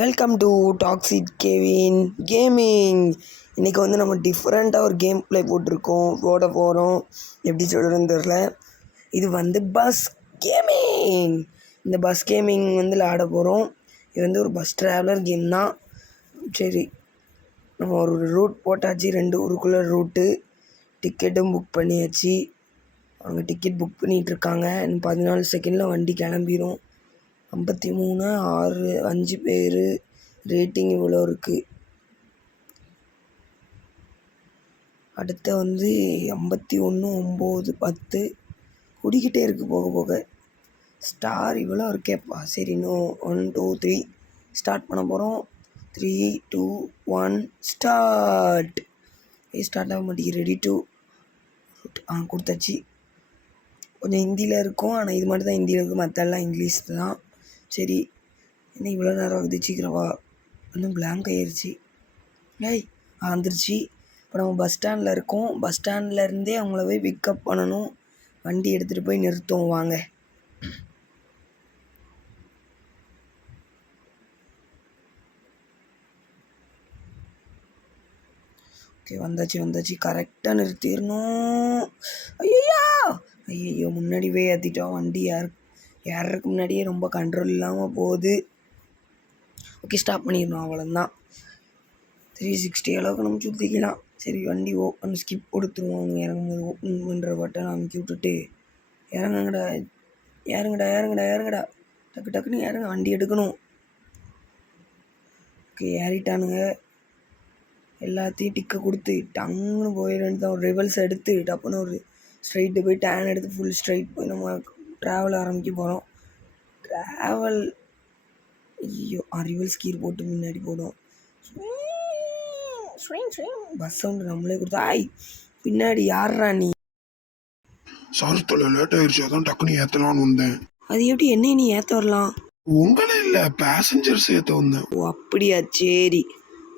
Welcome to toxic Gavin gaming. இன்றைக்கி வந்து நம்ம டிஃப்ரெண்ட்டாக ஒரு கேம் ப்ளே போட போகிறோம். எப்படி சொல்கிறேன்னு தெரில. இது வந்து பஸ் கேமிங். இந்த பஸ் கேமிங் வந்து விளாட போகிறோம். இது வந்து ஒரு பஸ் ட்ராவலர் கேம் தான். சரி, நம்ம ஒரு ரூட் போட்டாச்சு. 2 ஊருக்குள்ளே ரூட்டு. டிக்கெட்டும் புக் பண்ணியாச்சு. அவங்க டிக்கெட் புக் பண்ணிகிட்ருக்காங்க. இன்னும் 14 செகண்டில் வண்டி கிளம்பிடும். 53 6 5 பேர். ரேட்டிங் இவ்வளோ இருக்குது. அடுத்த வந்து 51 9 10 குடிக்கிட்டே இருக்குது. போக போக ஸ்டார் இவ்வளோ இருக்கேப்பா. சரி, இன்னும் 1 2 3 ஸ்டார்ட் பண்ண போகிறோம். 3 2 1 ஸ்டார்ட். ஸ்டார்ட் ஆக மாட்டேங்குது. ரெடி டு கொடுத்தாச்சு. கொஞ்சம் ஹிந்தியில் இருக்கும், ஆனால் இது மட்டும் தான் ஹிந்தியில் இருக்குது. மற்றெல்லாம் இங்கிலீஷ் தான். சரி, என்ன இவ்வளோ நேரம் ஆகுது? சீக்கிரவா. இன்னும் பிளாங்க் ஆயிடுச்சு. வந்துருச்சு. இப்போ நம்ம பஸ் ஸ்டாண்டில் இருக்கோம். பஸ் ஸ்டாண்ட்லேருந்தே அவங்கள போய் பிக்கப் பண்ணணும். வண்டி எடுத்துகிட்டு போய் நிறுத்துவோம். வாங்க. ஓகே, வந்தாச்சு. கரெக்டாக நிறுத்திடணும். ஐயோ முன்னாடி போய் ஏற்றிட்டோம். வண்டி ஏறதுக்கு முன்னாடியே ரொம்ப கண்ட்ரோல் இல்லாமல் போகுது. ஓகே, ஸ்டாப் பண்ணிடணும். அவ்வளோதான். 360 அளவுக்கு நம்ம சுற்றிக்கலாம். சரி, வண்டி ஓப்பன் ஸ்கிப் கொடுத்துருவோம். அவங்க இறங்கும்போது ஓப்பன் பண்ணுற பட்டன் அமுக்கி விட்டுட்டு இறங்குடா. டக்குன்னு இறங்க. வண்டி எடுக்கணும். ஓகே, ஏறிட்டானுங்க. எல்லாத்தையும் டிக்கை கொடுத்து டங்குன்னு போயிடுன்னு தான். ஒரு ரிவல்ஸ் எடுத்து டப்புன்னு ஒரு ஸ்ட்ரைட்டு போய் டேன் எடுத்து ஃபுல் ஸ்ட்ரைட் போய் நம்ம ட்ராவல் ஆரம்பிக்க போகிறோம். ஐயோ, ரிவல்ஸ் கீர் போட்டு முன்னாடி போடும். பஸ் சவுண்டு நம்மளே கொடுத்தா. பின்னாடி யார்ரா நீ? சாரி தொலை, லேட் ஆயிடுச்சு. அதான் டக்குன்னு ஏற்றலான்னு வந்தேன். அது எப்படி என்ன நீ ஏற்ற வரலாம்? உங்களே இல்லை, பேசஞ்சர்ஸ் ஏற்ற வந்தேன். ஓ அப்படியா? சரி,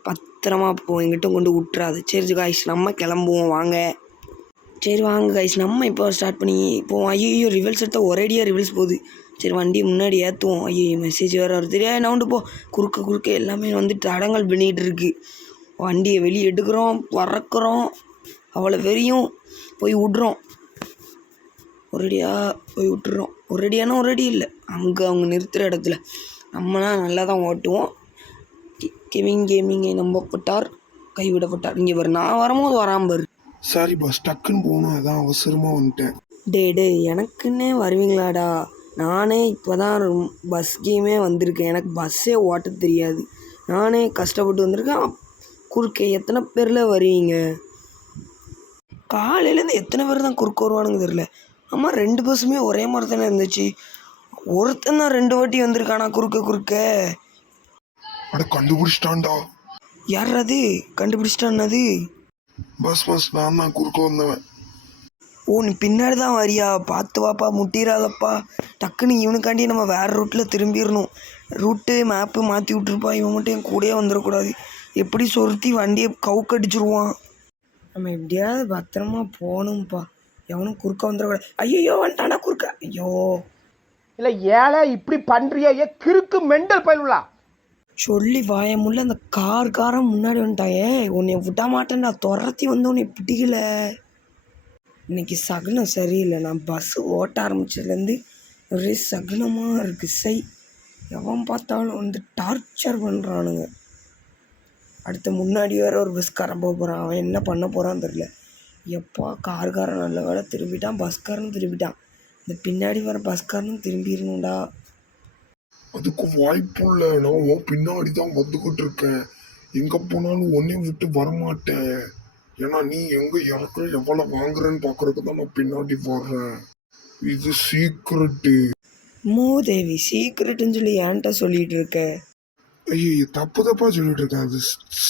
பத்திரமா போ. எங்கிட்ட கொண்டு விட்டுறாது. சரி காய்ஸ், நம்ம கிளம்புவோம். வாங்க. சரி வாங்க காய்ஸ், நம்ம இப்போ ஸ்டார்ட் பண்ணி போவோம். ஐயோ, ரிவல்ஸ் எடுத்தால் ஒரேடியாக ரிவல்ஸ் போகுது. சரி, வண்டியை முன்னாடி ஏற்றுவோம். ஐயோ, மெசேஜ் வேறு வருது. தெரியாது நவுண்டு போ. குறுக்க எல்லாமே வந்து தடங்கள் பண்ணிகிட்டு இருக்கு. வண்டியை வெளியே எடுக்கிறோம், பறக்கிறோம். அவ்வளோ வெறியும் போய் விட்றோம். ஒரேடியாக போய் விட்டுறோம். ஒரேடியானா ஒரேடி இல்லை, அவங்க நிறுத்துகிற இடத்துல நம்மனா நல்லா தான் ஓட்டுவோம். கேமிங்கை நம்பப்பட்டார், கைவிடப்பட்டார். இங்கே பாரு, நான் வரும்போது வராமல் பாரு. சாரி பஸ், டக்குன்னு போகணும், அதான் அவசரமாக வந்துட்டேன். டே எனக்குன்னே வருவீங்களாடா? நானே இப்போ தான் பஸ் கேமே வந்திருக்கேன். எனக்கு பஸ்ஸே ஓட்ட தெரியாது. நானே கஷ்டப்பட்டு வந்திருக்கேன். குறுக்கே எத்தனை பேரில் வருவீங்க? காலையிலேருந்து எத்தனை பேர் தான் குறுக்க வருவானுங்க தெரில. ஆமாம், 2 பஸ்ஸுமே ஒரே மாதிரி தானே இருந்துச்சு. ஒருத்தன் தான் 2 வாட்டி வந்திருக்கானா குறுக்க. அட, கண்டுபிடிச்சிட்டான்டா. யார் அது? கண்டுபிடிச்சிட்டான்னது? பஸ் நான் தான் குறுக்க வந்தவன். ஓ, நீ பின்னாடி தான் வரியா? பார்த்து வாப்பா, முட்டிடாதப்பா. டக்குன்னு இவனுக்காண்டி நம்ம வேறு ரூட்டில் திரும்பிடணும். ரூட்டு மேப்பு மாற்றி விட்ருப்பா. இவன் மட்டும் என் கூடயே வந்துடக்கூடாது. எப்படி சொருத்தி வண்டியை கவுக்கடிச்சிருவான். நம்ம எப்படியாவது பத்திரமா போகணும்ப்பா. எவனும் குறுக்க வந்துடக்கூடாது. ஐயோ வந்துட்டானா குறுக்க. ஐயோ இல்லை, ஏழை இப்படி பண்ணுறியா? கிறுக்கு மெண்டல் பயிலுலா சொல்லி வாயமுள்ள அந்த காரம் முன்னாடி வந்துட்டாயே. உன்னை விட மாட்டேன்டா. துரத்தி வந்து உன்னை பிடிக்கல. இன்னைக்கு சகுனம் சரியில்லை. நான் பஸ்ஸு ஓட்ட ஆரம்பிச்சதுலேருந்து ஒரே சகுனமாக இருக்குது. எவன் பார்த்தாலும் வந்து டார்ச்சர் பண்ணுறானுங்க. அடுத்த முன்னாடி வேறு ஒரு பஸ்காரன் போகிறான். அவன் என்ன பண்ண போகிறான்னு தெரில. எப்பா, கார்காரன் நல்ல வேலை திரும்பிட்டான். பஸ்காரனும் திரும்பிட்டான். இந்த பின்னாடி வர பஸ்காரனும் திரும்பிடணும்டா. அதுக்கு வாய்ப்பு இல்லை. நான் பின்னாடி தான் வந்துக்கிட்டு இருக்கேன். எங்கே போனாலும் ஒன்னே விட்டு வரமாட்டேன். ஏன்னா நீ எங்கே இறக்குற எவ்வளோ வாங்குறேன்னு பார்க்குறதுக்கு தான் நான் பின்னாடி வர்றேன். இது சீக்ரெட்டு. மூதேவி, சீக்ரெட்டுன்னு சொல்லி ஏன்ட்ட சொல்லிகிட்டு இருக்க? ஐயோ, தப்பா சொல்லிட்டு இருக்கேன். அது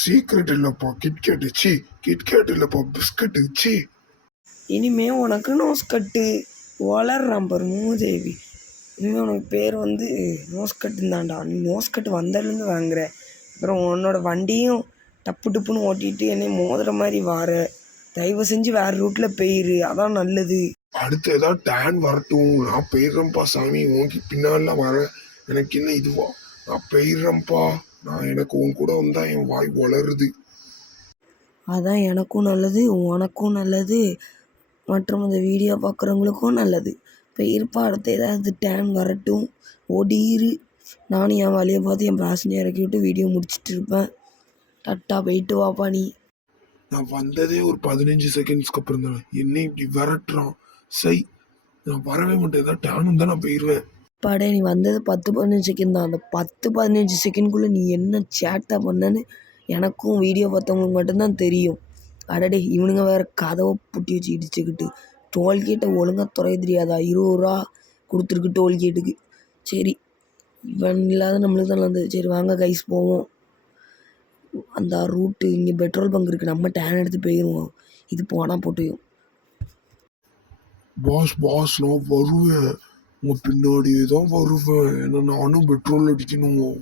சீக்ரெட் இல்லைப்பா, கிட்கேட் இல்லைப்பா, பிஸ்கட்டு. இனிமே உனக்கு நோஸ்கட்டு வளர்றான் பாரு மூதேவி. இனிமேல் உனக்கு பேர் வந்து நோஸ்கட்டுன்னு தான்டா. நீ நோஸ்கட்டு வந்ததுலேருந்து வாங்குற. அப்புறம் உன்னோட வண்டியும் டப்புன்னு ஓட்டிட்டு என்னை மோதுற மாதிரி வார. தயவு செஞ்சு வேறு ரூட்டில் போயிரு, அதான் நல்லது. அடுத்து ஏதாவது டேன் வரட்டும், நான் போயிடுறேன்ப்பா சாமி. உனக்கு பின்னாலாம் வர எனக்கு என்ன இதுவா? நான் போயிடுறேன்ப்பா. நான் எனக்கு உன் கூட வந்தா என் வாய் வளருது. அதான் எனக்கும் நல்லது, உனக்கும் நல்லது, மற்றும் இந்த வீடியோ பார்க்குறவங்களுக்கும் நல்லது. இப்போ இருப்பா, அடுத்து ஏதாவது டேன் வரட்டும், ஓடிரு. நானும் என் வழியை பார்த்து என் பேசஞ்சர் இறக்கி விட்டு வீடியோ முடிச்சிட்டு இருப்பேன். டட்டா, போயிட்டு வாப்பா நீ. நான் வந்ததே ஒரு 15 செகண்ட்ஸ்க்கு அப்புறம் தான். என்ன இப்படி விரட்டுறான்? சை, நான் வரவே மாட்டேன். ஏதாவது டேனும் தான் நான் போயிடுவேன். பாடே, நீ வந்தது 10-15 செகண்ட் தான். அந்த 10-15 செகண்ட்குள்ளே நீ என்ன சேட்டை பண்ணன்னு எனக்கும் வீடியோ பார்த்தவங்களுக்கு மட்டும்தான் தெரியும். அடடே, இவனுங்க வேறு கதவை புட்டி வச்சு இடிச்சுக்கிட்டு டோல்கேட்டை ஒழுங்காக துறைய தெரியாதா? 20 ரூபா கொடுத்துருக்கு டோல்கேட்டுக்கு. சரி, இவன் இல்லாத நம்மளுக்கு தான் நல்லது. சரி வாங்க கைஸ் போவோம். அந்த ரூட்டு இங்கே பெட்ரோல் பங்க் இருக்குது, நம்ம டேன் எடுத்து போயிடுவோம். இது போனால் போட்டும். பாஸ் நான் வருவேன். உங்க பின்னாடியே தான் வருவேன். ஏன்னா நானும் பெட்ரோல் அடிக்கணும்.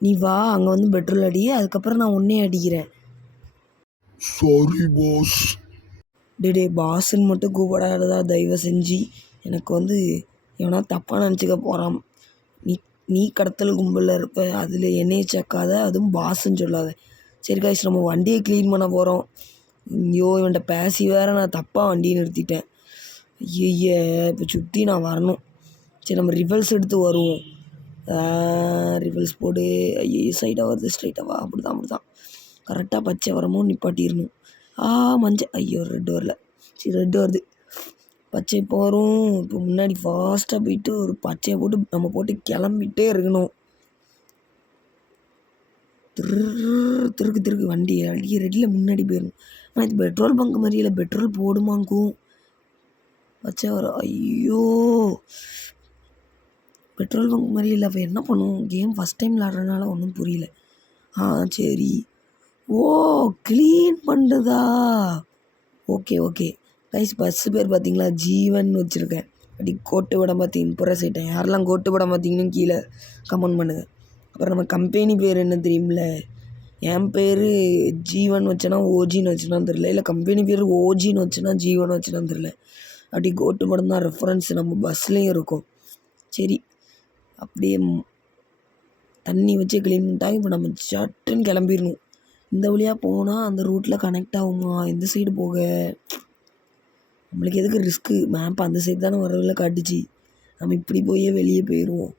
நீ வா, அங்கே வந்து பெட்ரோல் அடி, அதுக்கப்புறம் நான் உன்னே அடிக்கிறேன். Sorry boss. டே பாஸ்ன்னு மட்டும் கூப்பிடாததா தயவு செஞ்சு. எனக்கு வந்து எவனா தப்பாக நினச்சிக்க போகிறான். நீ கடத்தல் கும்பலில் இருப்ப, அதில் என்னையை சேர்க்காத, அதுவும் பாஸ்ன்னு சொல்லாத. சரி காய்ச்சி, நம்ம வண்டியை க்ளீன் பண்ண போகிறோம். ஐயோ, இவன்கிட்ட பேசி வேறு நான் தப்பாக வண்டியை நிறுத்திட்டேன். ஐய, இப்போ சுற்றி நான் வரணும். சரி, நம்ம ரிவல்ஸ் எடுத்து வருவோம். ரிவல்ஸ் போடு. ஐயோ, சைடாக வருது, ஸ்ட்ரைட்டாக வா. அப்படி தான் கரெக்டாக பச்சை வரமோ நிப்பாட்டிடணும். மஞ்சள், ஐயோ ரெட்டு வரல. சரி, ரெட்டு வருது. பச்சை இப்போ வரும். இப்போ முன்னாடி ஃபாஸ்ட்டாக போயிட்டு ஒரு பச்சையை போட்டு நம்ம போட்டு கிளம்பிட்டே இருக்கணும். திருக்கு வண்டி அடிக்க ரெட்டில் முன்னாடி போயிடணும். ஆனால் இது பெட்ரோல் பங்க் மாதிரி இல்லை, பெட்ரோல் போடுமாங்கும். பச்சை வரும். ஐயோ, பெட்ரோல் பங்க் மாதிரி இல்லை. அப்போ என்ன பண்ணுவோம்? கேம் ஃபஸ்ட் டைம் விளாட்றதுனால ஒன்றும் புரியல. சரி. ஓ, க்ளீன் பண்ணுறதா? ஓகே கைஸ், பஸ்ஸு பேர் பார்த்தீங்களா? ஜீவன் வச்சுருக்கேன். அப்படி கோட்டு படம் பார்த்து இம்ப்ரெஸ் ஆகிட்டேன். யாரெல்லாம் கோட்டு படம் பார்த்தீங்கன்னு கீழே கமெண்ட் பண்ணுங்கள். அப்புறம் நம்ம கம்பெனி பேர் என்ன தெரியுமில்ல? என் பேர் ஜீவன் வச்சேன்னா ஓஜின்னு வச்சுனான்னு தெரில, இல்லை கம்பெனி பேர் ஓஜின்னு வச்சுனா ஜீவன் வச்சுனான்னு தெரில. அப்படி கோட்டு படம் தான் ரெஃபரன்ஸ் நம்ம பஸ்லேயும் இருக்கும். சரி, அப்படியே தண்ணி வச்சு க்ளீன் பண்ணிட்டாங்க. இப்போ நம்ம சட்டுன்னு கிளம்பிடணும். இந்த வழியாக போனால் அந்த ரூட்டில் கனெக்ட் ஆகுமா? இந்த சைடு போக நம்மளுக்கு எதுக்கு ரிஸ்க்கு? மேப் அந்த சைடு தானே வரவில்லை காட்டுச்சு. நம்ம இப்படி போயே வெளியே போயிடுவோம்.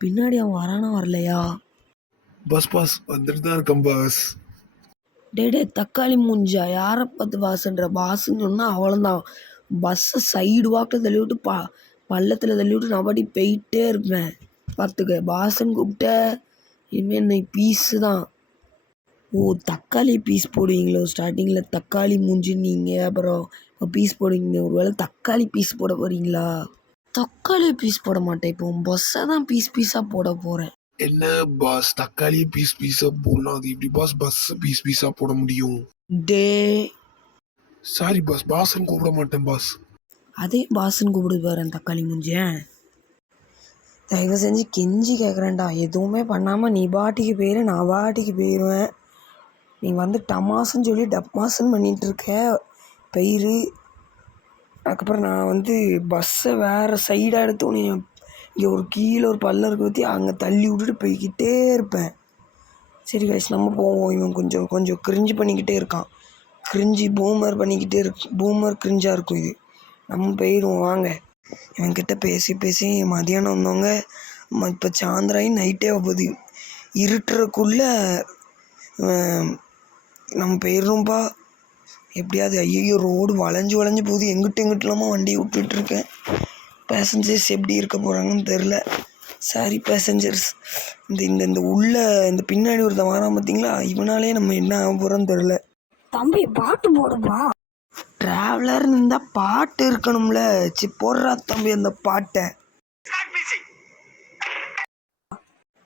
பின்னாடி அவன் வரானா வரலையா? பாஸ் வந்துட்டு தான் இருக்கேன் பாஸ். டே தக்காளி மூஞ்சா, யாரை பார்த்து பாசுன்ற? பாசுன்னு சொன்னால் அவ்வளோதான். பஸ்ஸை சைடு வாக்கில் தள்ளி விட்டு பள்ளத்தில் தள்ளி விட்டு நான் பாட்டி போயிட்டே இருப்பேன். பார்த்துக்க, பாசுன்னு கூப்பிட்ட இனிமேல் என்னை பீஸு தான். ஓ, தக்காளி பீஸ் போடுவீங்களோ? ஸ்டார்டிங்கில் தக்காளி மூஞ்சின்னு நீங்கள், அப்புறம் இப்போ பீஸ் போடுவீங்க. ஒரு வேளை தக்காளி பீஸ் போட போகிறீங்களா? தக்காளி பீஸ் போட மாட்டேன். இப்போ பஸ்ஸை தான் பீஸாக போட போகிறேன். என்ன பாஸ், தக்காளியை பீஸா போடலாம். அது எப்படி பஸ் பீஸா போட முடியும்? டே, சாரி பாஸ்ன்னு கூப்பிட மாட்டேன் பாஸ். அதே பாஸ்ன்னு கூப்பிடு பாரு தக்காளி மூஞ்சேன். தயவு செஞ்சு கெஞ்சி கேட்குறேன்டா, எதுவுமே பண்ணாமல் நீ பாட்டிக்கு போயிரு, நான் பாட்டிக்கு போயிடுவேன். நீ வந்து டமாசுன்னு சொல்லி டப்மாசுன்னு பண்ணிகிட்ருக்க பயிர். அதுக்கப்புறம் நான் வந்து பஸ்ஸை வேறு சைடாக எடுத்தோன்னே இங்கே ஒரு கீழே ஒரு பல்ல இருக்க பற்றி அங்கே தள்ளி விட்டுட்டு போய்கிட்டே இருப்பேன். சரி கைஸ், நம்ம போவோம். இவன் கொஞ்சம் கிரிஞ்சு பண்ணிக்கிட்டே இருக்கான். கிரிஞ்சி பூமர் பண்ணிக்கிட்டே பூமர் கிரிஞ்சாக இருக்கும் இது. நம்ம போயிடுவோம் வாங்க. இவன்கிட்ட பேசி மதியானம் வந்தவங்க இப்போ சாயந்தராயி நைட்டே போகுது. இருட்டுறக்குள்ளே நம்ம போயிடுறோம்ப்பா எப்படியாவது. ஐயோ, ரோடு வளைஞ்சு போகுது. எங்கிட்டலாமா வண்டியை விட்டுட்ருக்கேன். பேசஞ்சர்ஸ் எப்படி இருக்க போகிறாங்கன்னு தெரில. Sorry passengers. இந்த உள்ள இந்த பின்னாடி ஒருத்தன் வரான் பார்த்தீங்களா? இவனாலே நம்ம என்ன ஆக போகிறோன்னு தெரில. தம்பி பாட்டு போடுப்பா. ட்ராவலர்னு இருந்தால் பாட்டு இருக்கணும்ல. போடுறா தம்பி அந்த பாட்டை.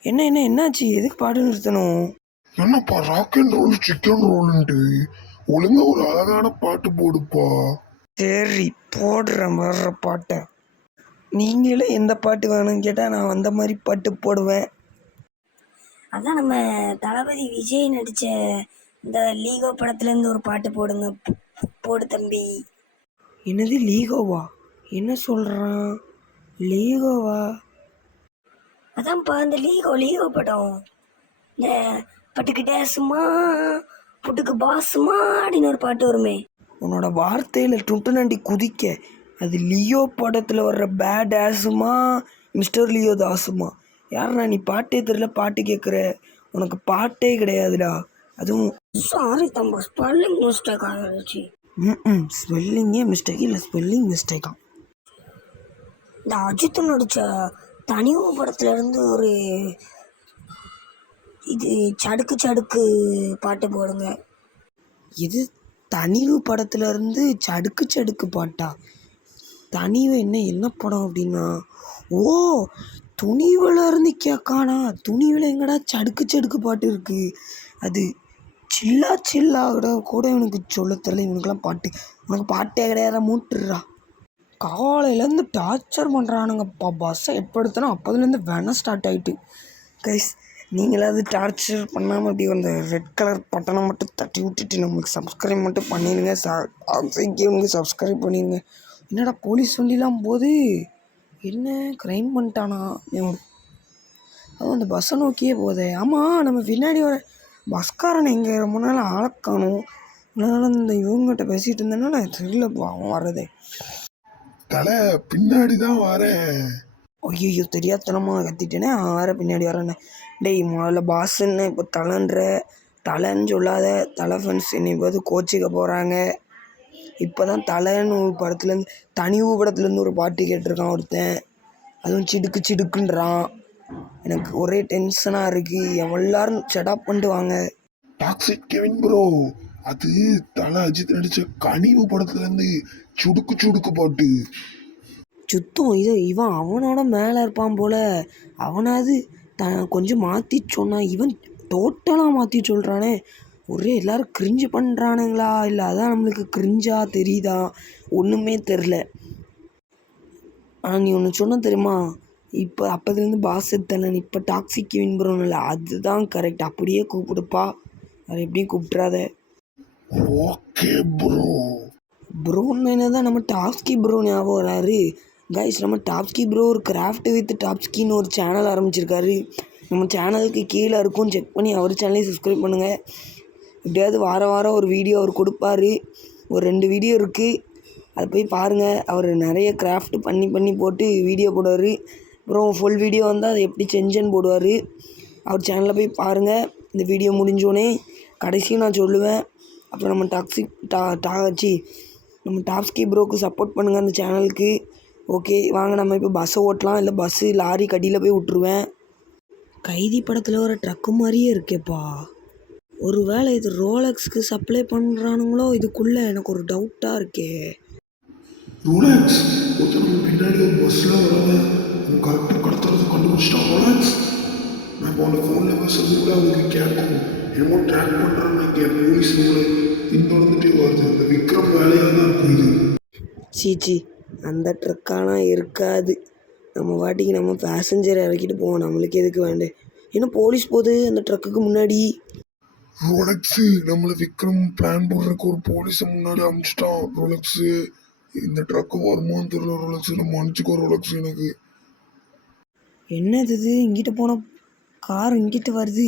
என்னாச்சு? எதுக்கு பாட்டு நிறுத்தணும்? என்னப்பா ராக் அண்ட் ரோல் சிக்கன் ரோல்ன்ட்டு ஒழுங்கா ஒரு அழகான பாட்டு போடுப்பா. சரி, போடுறேன் வர்ற பாட்டை. நீங்களே எந்த பாட்டு வேணும்னு கேட்டால் நான் அந்த மாதிரி பாட்டு போடுவேன். அதான் நம்ம தளபதி விஜய் நடித்த இந்த லீகோ படத்துலேருந்து ஒரு பாட்டு போடுங்க. போடு தம்பி. என்னது லீகோவா? என்ன சொல்கிறான்? லீகோவா? அதான்ப்பா இந்த லீகோ படம். இந்த பட்டுக்கிட்டே சும்மா புட்டுக்கு பாசுமா அப்படின்னு ஒரு பாட்டு வருமே. உன்னோட வார்த்தையில் டுட்டனண்டி குதிக்க. அது லியோ படத்தில் வர்ற பேட் ஆஸுமா மிஸ்டர் லியோ தாசுமா? யாருண்ணா நீ பாட்டே தெரியல பாட்டு கேட்குற? உனக்கு பாட்டே கிடையாதுடா. அதுவும் சாரி தம்பா, ஸ்பெல்லிங் மிஸ்டேக் ஆகிடுச்சு. ஸ்பெல்லிங்கே மிஸ்டேக் இல்லை, ஸ்பெல்லிங் மிஸ்டேக்கா? இந்த அஜித் நடித்த தனிவு படத்துல இருந்து ஒரு இது சடுக்கு சடுக்கு பாட்டு போடுங்க. இது தனிவு படத்துல இருந்து சடுக்கு சடுக்கு பாட்டா? தனிவு என்ன படம் அப்படின்னா? ஓ, துணிவில் இருந்து கேட்கானா? துணிவில் எங்கடா சடுக்கு சடுக்கு பாட்டு இருக்கு? அது சில்லா சில்லா கூட இவனுக்கு சொல்ல தெரியல. இவனுக்கெல்லாம் பாட்டு, உனக்கு பாட்டே கிடையாத மூட்டுறா. காலையிலேருந்து டார்ச்சர் பண்ணுறானுங்கப்பா. பஸ்ஸை எப்போ எடுத்தனோ அப்போதுலேருந்து வேணால் ஸ்டார்ட் ஆகிட்டு. கைஸ், நீங்களாவது டார்ச்சர் பண்ணாமல் அப்படி அந்த ரெட் கலர் பட்டனை மட்டும் தட்டி விட்டுட்டு நம்மளுக்கு சப்ஸ்கிரைப் மட்டும் பண்ணிடுங்க. உங்களுக்கு சப்ஸ்கிரைப் பண்ணிடுங்க. என்னடா போலீஸ் வண்டிலாம் போது? என்ன க்ரைம் பண்ணிட்டானா? அதுவும் அந்த பஸ்ஸை நோக்கியே போதே. ஆமாம், நம்ம பின்னாடி வர பஸ்காரன் எங்கே ரொம்ப நாள் ஆளக்கானும். அதனால இந்த இவங்ககிட்ட பேசிகிட்டு இருந்தேன்னா தெரியலப்பா அவன் வர்றதே. தலை பின்னாடி தான் வரேன். ஐயோ, தெரியாதனமாக கத்திட்டேனே. அவன் வேறு பின்னாடி வரேன்னு. டேய், முதல்ல பாஸுன்னு இப்போ தலைன்னு சொல்லாத. தலை ஃப்ரெண்ட்ஸ் என்னை பார்த்து கோச்சிக்க போகிறாங்க. இப்போ தான் தலைன்னு ஒரு படத்துலேருந்து, தனிவு படத்துலேருந்து ஒரு பாட்டு கேட்டிருக்கான் ஒருத்தன். அதுவும் சிடுக்கு சிடுக்குன்றான். எனக்கு ஒரே டென்ஷனாக இருக்குது. எல்லாரும் செடாப் பண்ணிட்டு வாங்க. டாக்ஸிக் கெவின் ப்ரோ, அது தலை அஜித் நடிச்ச கனிவு படத்துல இருந்து சுடுக்கு சுடுக்கு பாட்டு. சுத்தம் இவன் அவனோட மேலே இருப்பான் போல். அவனாவது கொஞ்சம் மாற்றி சொன்னான். இவன் டோட்டலாக மாற்றி சொல்கிறானே. ஒரே எல்லோரும் கிரிஞ்சு பண்ணுறானுங்களா இல்லை அதான் நம்மளுக்கு கிரிஞ்சா தெரியுதா? ஒன்றுமே தெரில. ஆனால் நீ ஒன்று சொன்ன தெரியுமா? இப்போ அப்போதுலேருந்து பாஸ் எடுத்தலன்னு இப்போ டாக்ஸிக் கெவின் ப்ரோன்னு இல்லை, அதுதான் கரெக்ட். அப்படியே கூப்பிடுப்பா, அதை எப்படியும் கூப்பிட்றாத. Okay bro. ப்ரோன்னு தான் நம்ம டாப்ஸ்கி ப்ரோ ஞாபகம் வராரு. கைஸ், நம்ம டாப்ஸ்கி ப்ரோ ஒரு கிராஃப்ட் வித் டாப்ஸ்கின்னு ஒரு சேனல் ஆரம்பிச்சிருக்காரு. நம்ம சேனலுக்கு கீழே இருக்கும், செக் பண்ணி அவர் சேனலையும் சப்ஸ்கிரைப் பண்ணுங்கள். எப்படியாவது வாரம் ஒரு வீடியோ அவர் கொடுப்பாரு. ஒரு 2 வீடியோ இருக்குது, அதை போய் பாருங்கள். அவர் நிறைய கிராஃப்ட் பண்ணி போட்டு வீடியோ போடுவார். அப்புறம் ஃபுல் வீடியோ வந்தால் அதை எப்படி செஞ்சேன்னு போடுவார். அவர் சேனலில் போய் பாருங்கள். இந்த வீடியோ முடிஞ்சோடனே கடைசியும் நான் சொல்லுவேன். அப்புறம் நம்ம நம்ம டாப்ஸ்கி ப்ரோக்கு சப்போர்ட் பண்ணுங்கள் அந்த சேனலுக்கு. ஓகே, வாங்க நம்ம இப்போ பஸ்ஸை ஓட்டலாம். இல்லை பஸ்ஸு லாரி கடியில் போய் விட்ருவேன். கைதி படத்தில் வர ட்ரக்கு மாதிரியே இருக்கேப்பா. ஒரு வேளை இது ரோலக்ஸ்க்கு சப்ளை பண்ணுறானுங்களோ இதுக்குள்ளே? எனக்கு ஒரு டவுட்டாக இருக்கே. ரோலக்ஸ், ஒருத்தர் நம்ம பின்னாடி ஒரு பஸ்ஸில் வராங்க. அவன் கரெக்டாக கடத்துறது கண்டுபிடிச்சிட்டான். ரோலக்ஸ், நான் இப்போ அவனை ஃபோனில் பேசுறது கூட அவனுக்கு கேட்கும். என்னமோ ட்ராக் பண்ணுறான்னு நினைக்கிறேன். போலீஸ் நம்மளை பின்தொடர்ந்துட்டே வருது. இந்த விக்ரம் வேலையாக தான் இருக்கும் இது. சீச்சி, அந்த ட்ரக்காலாம் இருக்காது. நம்ம வாட்டிக்கு நம்ம பேசஞ்சரை இறக்கிட்டு போவோம். நம்மளுக்கு எதுக்கு வேண்டே? ஏன்னா போலீஸ் போகுது அந்த ட்ரக்குக்கு முன்னாடி. ரோலக்ஸு, நம்மளை விக்ரம் பிளான் போடுறதுக்கு ஒரு போலீஸை முன்னாடி அனுப்பிச்சிட்டான். ரோலக்ஸு, இந்த ட்ரக்கு வருமானு தெரியல. ரோலக்ஸு, நம்ம அனுப்பிச்சிக்கோ ரோலக்ஸ். எனக்கு என்னது இது? இங்கிட்ட போன கார் இங்கிட்ட வருது.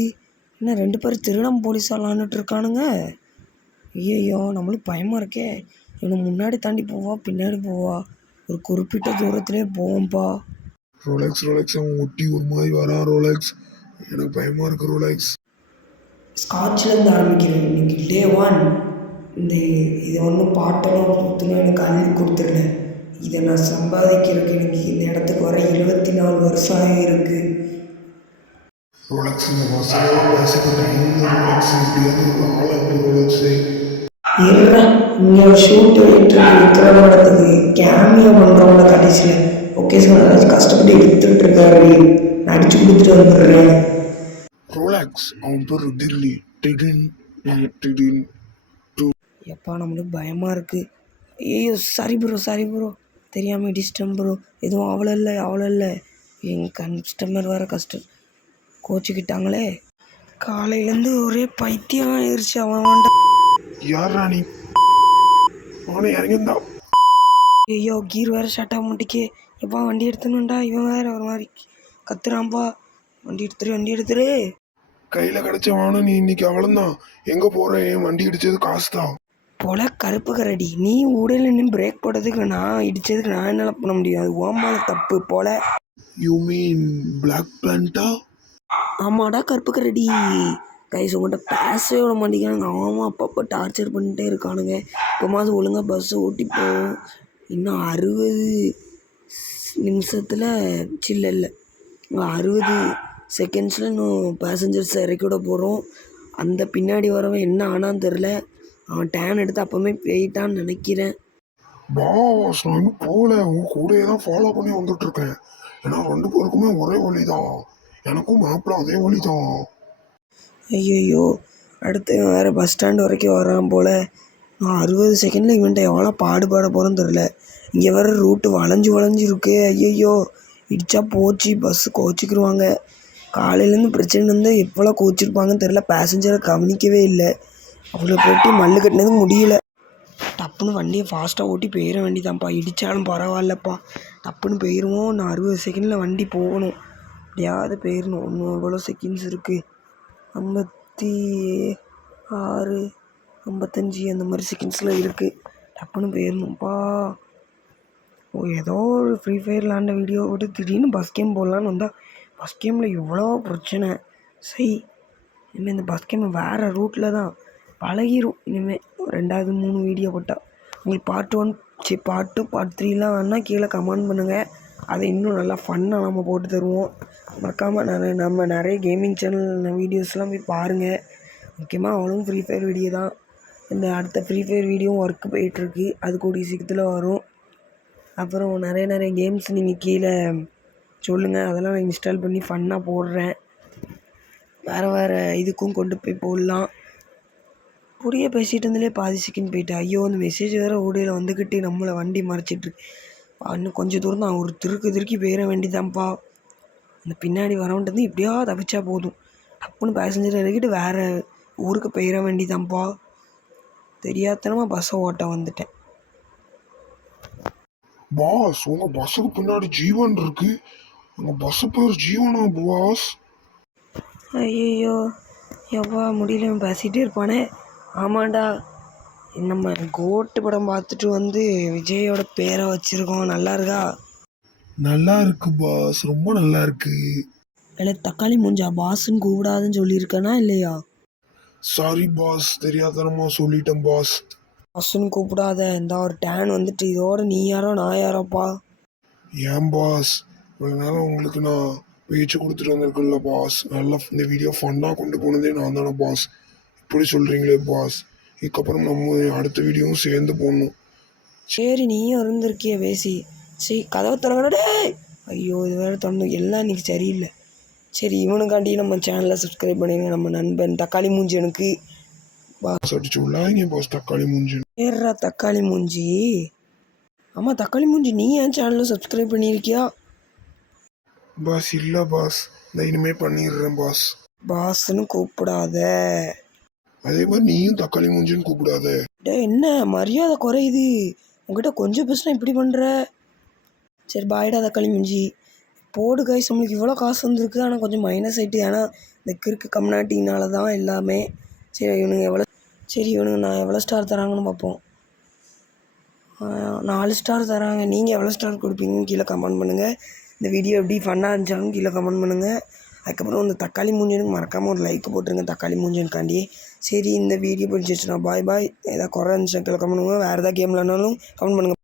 என்ன 2 பேர் திருடம் போலீஸாக விளாண்டுட்டு இருக்கானுங்க. ஐயோ, நம்மளுக்கு பயமாக இருக்கே. இவனை முன்னாடி தாண்டி போவா பின்னாடி போவா? ஒரு குறிப்பிட்ட தூரத்துலேயே போவோம்ப்பா. ரோலக்ஸ், அவன் ஒட்டி ஒரு மாதிரி வரான். ரோலக்ஸ், எனக்கு பயமாக இருக்கு. ரோலக்ஸ், ஸ்காட்ச்லேருந்து ஆரம்பிக்கிறேன் இன்னைக்கு டே 1. இதை ஒன்றும் பாட்டெல்லாம் கொடுத்துனா எனக்கு அள்ளி கொடுத்துருல. இதை நான் சம்பாதிக்கிறதுக்கு எனக்கு இந்த இடத்துக்கு வர 24 வருஷம் ஆகிருக்கு. ரோலக்ஸ், இந்த வசதியாக பேசப்பட்டேன். ரோலக்ஸ், எப்படியாவது ஒரு ஆள் அப்படி ரோலக்ஸு. இல்லை, இங்கே ஒரு ஷூட் விக்ரம் படத்துக்கு கேமியோ பண்ணுறவங்கள கடைசியில் ஓகே சார் கஷ்டப்பட்டு எடுத்துகிட்டு இருக்காரு. நடிச்சு கொடுத்துட்டு வந்துடுறேன். ரோலக்ஸ், அவன் பேர் டில்லி. எப்பா, நம்மளுக்கு பயமாக இருக்குது. ஐயோ, சாரி ப்ரோ, தெரியாமல் டிஸ்டம் ப்ரோ. எதுவும் அவ்வளோ இல்லை. எங்கள் கஸ்டமர் வேறு கோச்சிக்கிட்டாங்களே. காலையிலேருந்து ஒரே பைத்தியம் ஆயிடுச்சு. அவன் யாரா நீ? அவனை இறங்கியிருந்தா. ஐயோ, கீர் வேறு ஷார்ட் ஆக மாட்டேக்கே. எப்பா வண்டி எடுத்துணுண்டா. இவன் வேறு ஒரு மாதிரி கத்துறான்ப்பா. வண்டி எடுத்துரு. கையில கிடைச்ச வானம் நீ இன்னைக்கு அவ்வளவுதான். எங்க போற? என் வண்டி இடிச்சது காசு தான். போல கருப்பு கரடி, நீ உடல் நின்று பிரேக் போட்டதுக்கு நான் இடிச்சதுக்கு நான் என்ன பண்ண முடியும்? அது ஓம்பால தப்பு போல. யூ மீன் பிளாக் பிளான்டா? ஆமாடா கருப்பு கரடி. கைஸ் உங்கள்கிட்ட பேசவே விட மாட்டேங்கிறாங்க. ஆமாம், அப்பப்போ டார்ச்சர் பண்ணிட்டே இருக்கானுங்க. இப்போ மாதம் ஒழுங்காக பஸ்ஸை ஓட்டி போவோம். இன்னும் 60 நிமிஷத்தில் இல்லை 60 செகண்ட்ஸில் இன்னும் பேசஞ்சர்ஸை இறக்கி விட போகிறோம். அந்த பின்னாடி வரவன் என்ன ஆனான்னு தெரில. அவன் டேன் எடுத்து அப்போவுமே போயிட்டான்னு நினைக்கிறேன். பாஸ் நான் இன்னும் போகல. உங்க கூடயே தான் ஃபாலோ பண்ணி வந்துட்டு இருக்கேன். ஏன்னா 2 பேருக்குமே ஒரே வழி தான். எனக்கும் மேப்ல அதே வழி தான். ஐயோ, அடுத்து வேறு பஸ் ஸ்டாண்டு வரைக்கும் வரான் போல். நான் 60 செகண்டில் இவன்ட்ட எவ்வளோ பாடுபாட போகிறேன்னு தெரில. இங்கே வேறு ரூட்டு வளைஞ்சு இருக்கு. ஐயோ, இடிச்சா போச்சு, பஸ்ஸு கோச்சிக்கிடுவாங்க. காலையிலேருந்து பிரச்சனை இருந்தால் எவ்வளோ கோச்சிருப்பாங்கன்னு தெரில. பேசஞ்சரை கவனிக்கவே இல்லை. அவ்வளோ போட்டு மல்லு கட்டினது முடியல. டப்புன்னு வண்டியை ஃபாஸ்ட்டாக ஓட்டி போயிட வேண்டியதான்ப்பா. இடித்தாலும் பரவாயில்லப்பா, டப்புன்னு போயிடுவோம். நான் 60 செகண்டில் வண்டி போகணும். எப்படியாவது போயிடணும். இன்னும் எவ்வளோ செகண்ட்ஸ் இருக்குது? 56 55 அந்த மாதிரி செகண்ட்ஸில் இருக்குது. டப்புன்னு போயிடணும்ப்பா. ஏதோ ஒரு ஃப்ரீ ஃபயர் விளாண்ட வீடியோ விட்டு திடீர்னு பஸ் கேம் போடலான்னு வந்தால் பஸ் கேமில் இவ்வளோ பிரச்சனை. சரி, இனிமேல் இந்த பஸ் கேம் வேறு ரூட்டில் தான் பழகிரும். இனிமேல் 2, 3 வீடியோ போட்டால் உங்களுக்கு பார்ட் 1 பார்ட் 2 பார்ட் 3லாம் வேணால் கீழே கமெண்ட் பண்ணுங்கள். அதை இன்னும் நல்லா ஃபன்னாக நம்ம போட்டு தருவோம். மறக்காமல் நம்ம நிறைய கேமிங் சேனல் வீடியோஸ்லாம் போய் பாருங்கள். முக்கியமாக அவளும் ஃப்ரீ ஃபயர் வீடியோ தான். இந்த அடுத்த ஃப்ரீ ஃபயர் வீடியோவும் ஒர்க்கு போயிட்டுருக்கு. அது கூடிய சீக்கிரத்தில் வரும். அப்புறம் நிறைய கேம்ஸ் நீங்கள் கீழே சொல்லுங்கள். அதெல்லாம் நான் இன்ஸ்டால் பண்ணி ஃபன்னாக போடுறேன். வேறு இதுக்கும் கொண்டு போய் போடலாம். புரிய பேசிகிட்டு இருந்தாலே பாதி செகண்ட் போயிட்டு. ஐயோ, அந்த மெசேஜ் வேறு ஓடியில் வந்துக்கிட்டு நம்மளை வண்டி மறைச்சிட்ருக்கு. இன்னும் கொஞ்சம் தூரம் தான். ஒரு திருக்கி போயிட வேண்டியதான்ப்பா. அந்த பின்னாடி வரவன்ட்டு எப்படியா தப்பிச்சா போதும். டப்புன்னு பேசஞ்சர் இறக்கிட்டு வேறு ஊருக்கு போயிட வேண்டியதான்ப்பா. தெரியாதனமாக பஸ்ஸை ஓட்ட வந்துட்டேன். பாஸ் உங்க பஸ்ஸுக்கு பின்னாடி ஜீவன் இருக்கு. உங்க பஸ் பேர் ஜீவனா பாஸ்? ஐயோ, எவ்வா முடியல, பேசிகிட்டே இருப்பானே. ஆமாண்டா, நம்ம கோட்டு படம் பார்த்துட்டு வந்து விஜயோட பேரை வச்சுருக்கோம். நல்லா இருக்கா? நல்லா இருக்கு பாஸ், ரொம்ப நல்லா இருக்கு. இல்லை தக்காளி மூஞ்சா, பாஸ்ன்னு கூப்பிடாதுன்னு சொல்லியிருக்கேனா இல்லையா? சாரி பாஸ், தெரியாதனமா சொல்லிட்டேன் பாஸ். பாஸ்ன்னு கூப்பிடாத. இந்த ஒரு டேன் வந்துட்டு இதோட நீ யாரோ நான் யாரோப்பா? ஏன் பாஸ், இவ்வளோ நேரம் உங்களுக்கு நான் பேச்சு கொடுத்துட்டு வந்திருக்குல்ல பாஸ். நல்லா இந்த வீடியோ ஃபன்னாக கொண்டு போனதே நான் தானே பாஸ். இப்படி சொல்கிறீங்களே பாஸ். இதுக்கப்புறம் நம்ம அடுத்த வீடியோவும் சேர்ந்து போடணும். சரி, நீயும் இருந்திருக்கிய பேசி. சரி, கதவை திறங்கடே. ஐயோ, இது வேறு தொண்டு எல்லாம் இன்றைக்கி சரியில்லை. சரி, இவனுக்காண்டி நம்ம சேனலை சப்ஸ்கிரைப் பண்ணிடுங்க. நம்ம நண்பன் தக்காளி மூஞ்சி எனக்கு பாஸ் அடிச்சு விடாதீங்க பாஸ். தக்காளி மூஞ்சி ஏறா தக்காளி மூஞ்சி. ஆமாம் தக்காளி மூஞ்சி, நீ என் சேனலில் சப்ஸ்கிரைப் பண்ணியிருக்கியா? பாஸ் இல்லை பாஸ், நான் இனிமே பண்ணிடுறேன் பாஸ். பாஸ்ன்னு கூப்பிடாத. அதே மாதிரி நீயும் தக்காளி மூஞ்சின்னு கூப்பிடாத. என்ன மரியாதை குறையுது உங்ககிட்ட கொஞ்சம் பேசினா இப்படி பண்ணுற. சரி, பாய்டா தக்காளி மூஞ்சி. போடு கைஸ், நம்மளுக்கு இவ்வளோ காசு வந்திருக்கு. ஆனால் கொஞ்சம் மைனஸ் ஆகிட்டு. ஏன்னா இந்த கிறுக்கு கம்னாட்டினால தான் எல்லாமே. இவனுங்க நான் எவ்வளோ ஸ்டார் தராங்கன்னு பார்ப்போம். 4 ஸ்டார் தராங்க. நீங்கள் எவ்வளோ ஸ்டார் கொடுப்பீங்கன்னு கீழே கமெண்ட் பண்ணுங்கள். இந்த வீடியோ எப்படி ஃபன்னாக இருந்துச்சாலும் கீழே கமெண்ட் பண்ணுங்கள். அதுக்கப்புறம் இந்த தக்காளி மூஞ்சனுக்கு மறக்காமல் ஒரு லைக் போட்டுருங்க. தக்காளி மூஞ்சனுக்காண்டி. சரி, இந்த வீடியோ பிடிச்சிச்சுன்னா பாய். ஏதாவது குறை இருந்துச்சுன்னா கீழே கமெண்ட் பண்ணுங்கள். வேறு ஏதாவது கேம் விளாட்னாலும் கமெண்ட் பண்ணுங்கள்.